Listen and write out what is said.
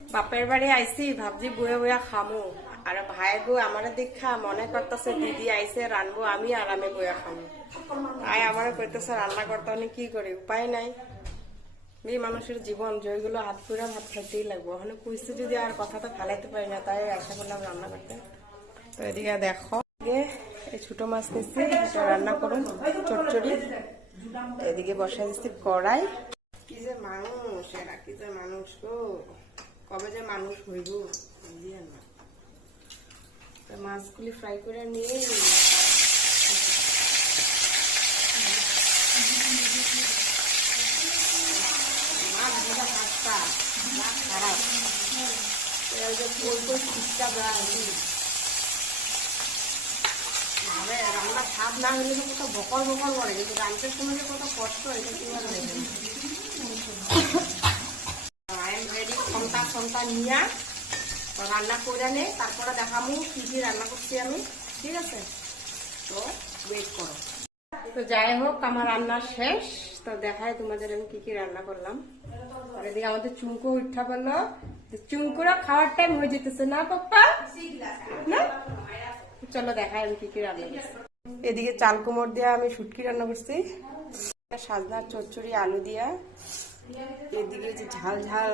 বাপের বাড়ি আইসি, ভাবছি বয়ে বয়ে খামো। আর ভাই গো আমার দেখা মনে করতেছে দিদি আইসে রানবো, আমি আরামে বয়ে খামো। তাই আমার কইতেছে রান্না করতে হলে কি করি, উপায় নাই। মেয়ে মানুষের জীবন, যেগুলো হাত পুরা ভাত খাইতেই লাগবো। ওখানে কুইছে যদি আর কথা তো ফালাইতে পারি না, তাই আশা করলাম রান্না করতে। তো এদিকে দেখো এই ছোট মাছ নিচ্ছি, এটা রান্না করুন চচ্চড়ি। এদিকে বসাই দিচ্ছি কড়াই। কি যে মানুষ এরা, কি যে মানুষ গো, কবে যে মানুষ হইব বুঝিয়ে না। মাছগুলি ফ্রাই করে নিয়ে মাছ ভাজা হাতটা খারাপ, রান্না স্বাদ না হলে তো কত বকর বকর করে, কিন্তু রান্নার সময় কত কষ্ট, এটা কি রেডি। ক্ষমতা নিয়ে রান্না করে নে, তারপরে দেখাবো কি কি রান্না করছি আমি, ঠিক আছে? তো ওয়েট করো। তো যাই হোক, আমার রান্না শেষ। তো দেখাই তোমাদের আমি কি কি রান্না করলাম। আর এদিকে আমাদের চুমকো উঠা বললো, চুমকুরা খাওয়ার টাইম হয়ে যেতেছে না পাপ্পা, না? চলো দেখাই আমি কি কি রান্না করছি। এদিকে চাল কুমড় দিয়া আমি শুটকি রান্না করছি, সাজনার চচ্চড়ি আলু দিয়া। এদিকে যে ঝাল ঝাল